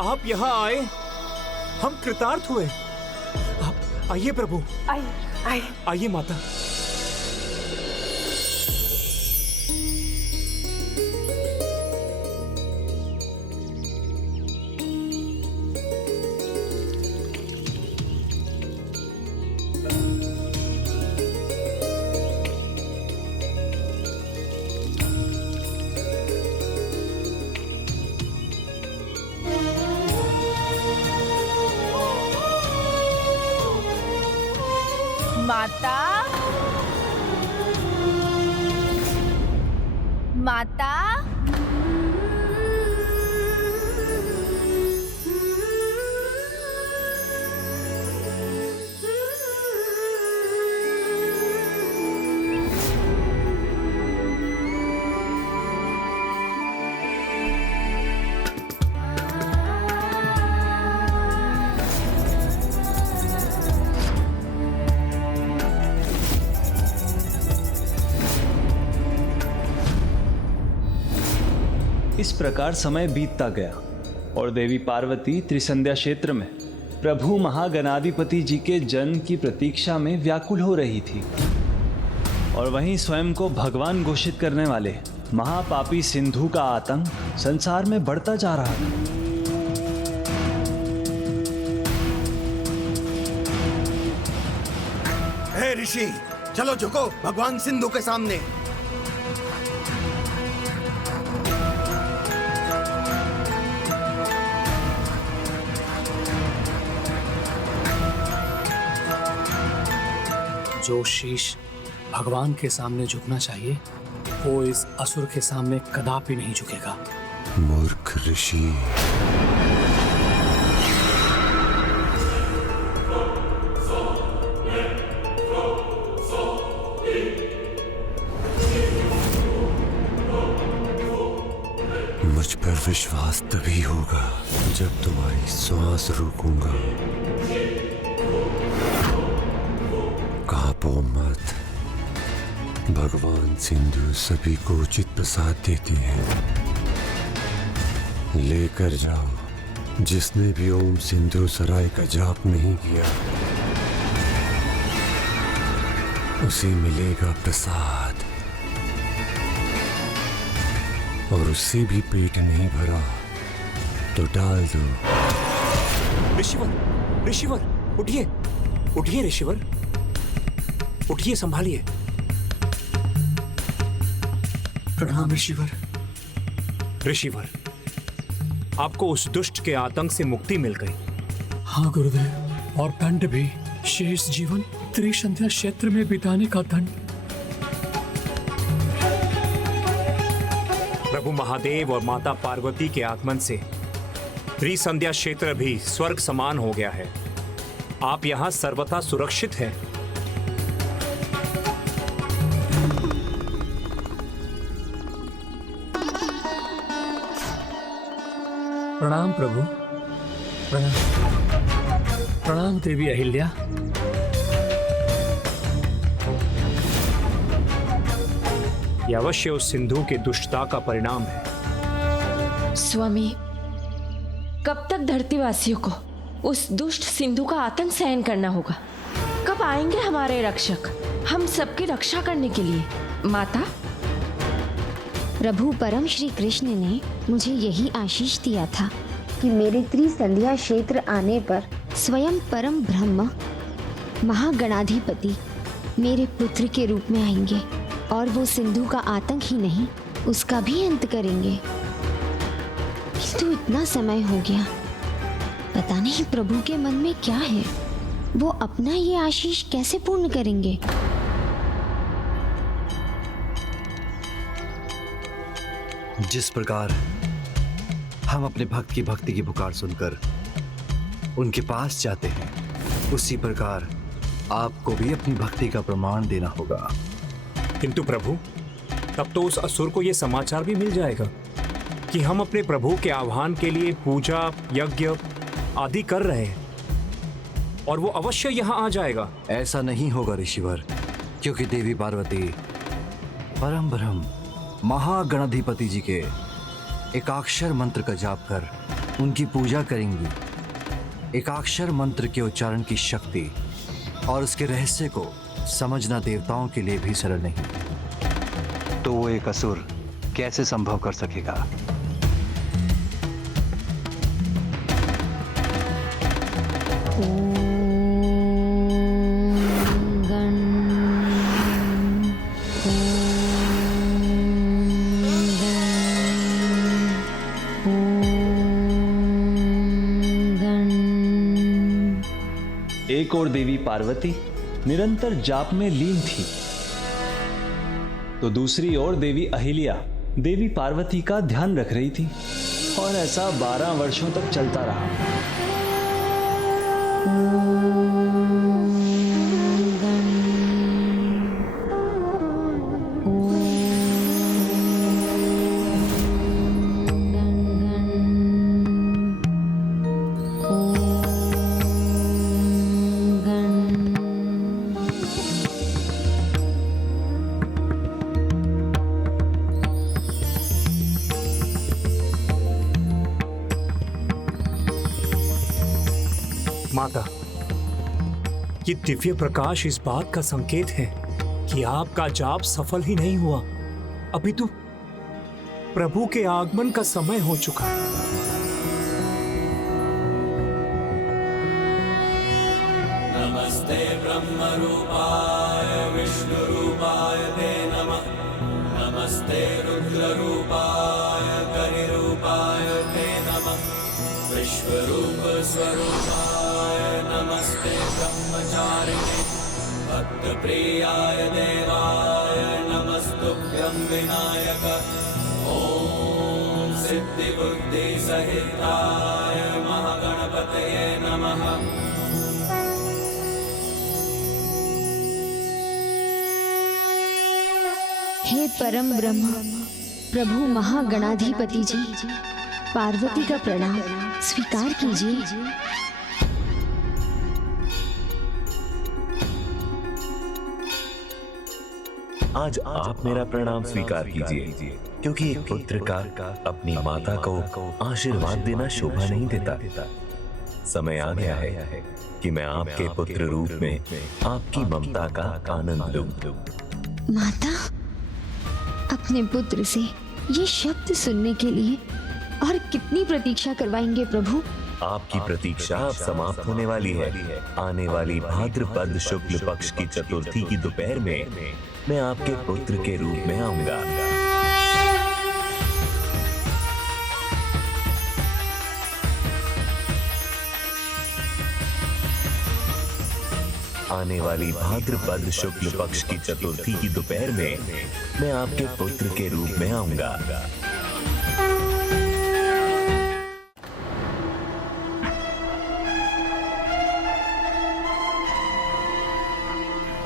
आप यहाँ आए, हम कृतार्थ हुए। आप आइए प्रभु, आइए माता। माता, माता, इस प्रकार समय बीतता गया और देवी पार्वती त्रिसंध्या क्षेत्र में प्रभु महागणाधिपति जी के जन्म की प्रतीक्षा में व्याकुल हो रही थी। और वहीं स्वयं को भगवान घोषित करने वाले महापापी सिंधु का आतंक संसार में बढ़ता जा रहा था। हे ऋषि, चलो झुको भगवान सिंधु के सामने। जो शीश भगवान के सामने झुकना चाहिए वो इस असुर के सामने कदापि नहीं झुकेगा। मूर्ख ऋषि, मुझ पर विश्वास तभी होगा जब तुम्हारी सांस रोकूंगा। कांपो मत, भगवान सिंधु सभी को उचित प्रसाद देते हैं। लेकर जाओ, जिसने भी ओम सिंधु सराय का जाप नहीं किया उसे मिलेगा प्रसाद, और उससे भी पेट नहीं भरा तो डाल दो। ऋषिवर, ऋषिवर, उठिए, उठिए ऋषिवर, उठिए, संभालिए। प्रणाम ऋषिवर। ऋषिवर, आपको उस दुष्ट के आतंक से मुक्ति मिल गई। हाँ गुरुदेव, और दंड भी, शेष जीवन त्रिसंध्या क्षेत्र में बिताने का दंड। प्रभु महादेव और माता पार्वती के आगमन से त्रिसंध्या क्षेत्र भी स्वर्ग समान हो गया है। आप यहाँ सर्वथा सुरक्षित हैं। प्रणाम प्रभु। प्रणाम। प्रणाम देवी अहिल्या। यह अवश्य उस सिंधु के दुष्टता का परिणाम है। स्वामी, कब तक धरतीवासियों को उस दुष्ट सिंधु का आतंक सहन करना होगा? कब आएंगे हमारे रक्षक हम सबकी रक्षा करने के लिए? माता, प्रभु परम श्री कृष्ण ने मुझे यही आशीष दिया था कि मेरे त्रिसंध्या क्षेत्र आने पर स्वयं परम ब्रह्म महागणाधिपति मेरे पुत्र के रूप में आएंगे और वो सिंधु का आतंक ही नहीं उसका भी अंत करेंगे। किंतु इतना समय हो गया, पता नहीं प्रभु के मन में क्या है, वो अपना ये आशीष कैसे पूर्ण करेंगे। जिस प्रकार हम अपने भक्त की भक्ति की पुकार सुनकर उनके पास जाते हैं, उसी प्रकार आपको भी अपनी भक्ति का प्रमाण देना होगा। किंतु प्रभु, तब तो उस असुर को यह समाचार भी मिल जाएगा कि हम अपने प्रभु के आह्वान के लिए पूजा यज्ञ आदि कर रहे हैं, और वो अवश्य यहाँ आ जाएगा। ऐसा नहीं होगा ऋषिवर, क्योंकि देवी पार्वती परम ब्रह्म महागणाधिपति जी के एकाक्षर मंत्र का जाप कर उनकी पूजा करेंगी। एकाक्षर मंत्र के उच्चारण की शक्ति और उसके रहस्य को समझना देवताओं के लिए भी सरल नहीं। तो वो एक असुर कैसे संभव कर सकेगा? एक और देवी पार्वती निरंतर जाप में लीन थी, तो दूसरी ओर देवी अहिल्या देवी पार्वती का ध्यान रख रही थी, और ऐसा 12 वर्षों तक चलता रहा। माता, ये दिव्य प्रकाश इस बात का संकेत है कि आपका जाप सफल ही नहीं हुआ। अभी तो प्रभु के आगमन का समय हो चुका है। नमस्ते ब्रह्म रूपाय विष्णु रूपाय ते नमः। नमस्ते रुद्र रूपाय करि रूपाय ते नमः। विश्वरूप स्वरूपाय नमस्ते ब्रह्मचारिणे। भक्त प्रियाय देवाय नमस्तुभ्यं विनायक। ओम सिद्धि बुद्धि सहिताय महागणपतये नमः। हे परम ब्रह्म प्रभु महागणाधिपति जी, पार्वती का प्रणाम स्वीकार कीजिए। आज आप मेरा प्रणाम स्वीकार कीजिए, क्योंकि एक पुत्र का अपनी माता को आशीर्वाद देना शोभा नहीं देता। समय आ गया है कि मैं आपके पुत्र रूप में आपकी ममता का आनंद लूं। माता, अपने पुत्र से ये शब्द सुनने के लिए और कितनी प्रतीक्षा करवाएंगे प्रभु? आपकी प्रतीक्षा अब समाप्त होने वाली है। आने वाली भाद्रपद शुक्ल पक्ष की चतुर्थी की दोपहर में मैं आपके पुत्र के रूप में आऊंगा। आने वाली भाद्रपद शुक्ल पक्ष की चतुर्थी की दोपहर में मैं आपके पुत्र के रूप में आऊंगा।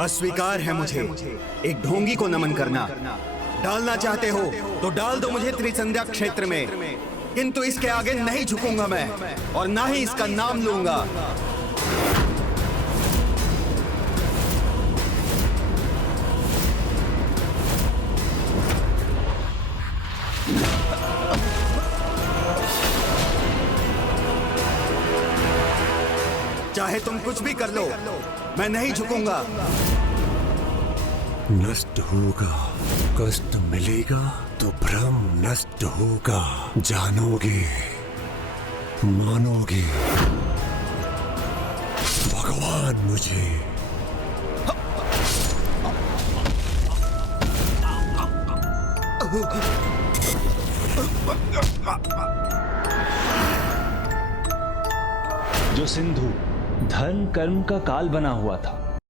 अस्वीकार है मुझे एक ढोंगी को नमन करना। डालना चाहते हो तो डाल दो मुझे त्रिसंध्या क्षेत्र में, किंतु इसके आगे नहीं झुकूंगा मैं, और ना ही इसका नाम लूंगा। चाहे तुम कुछ भी कर लो, मैं नहीं झुकूंगा। नष्ट होगा, कष्ट मिलेगा तो भ्रम नष्ट होगा। जानोगे, मानोगे, भगवान मुझे। जो सिंधु धर्म कर्म का काल बना हुआ था,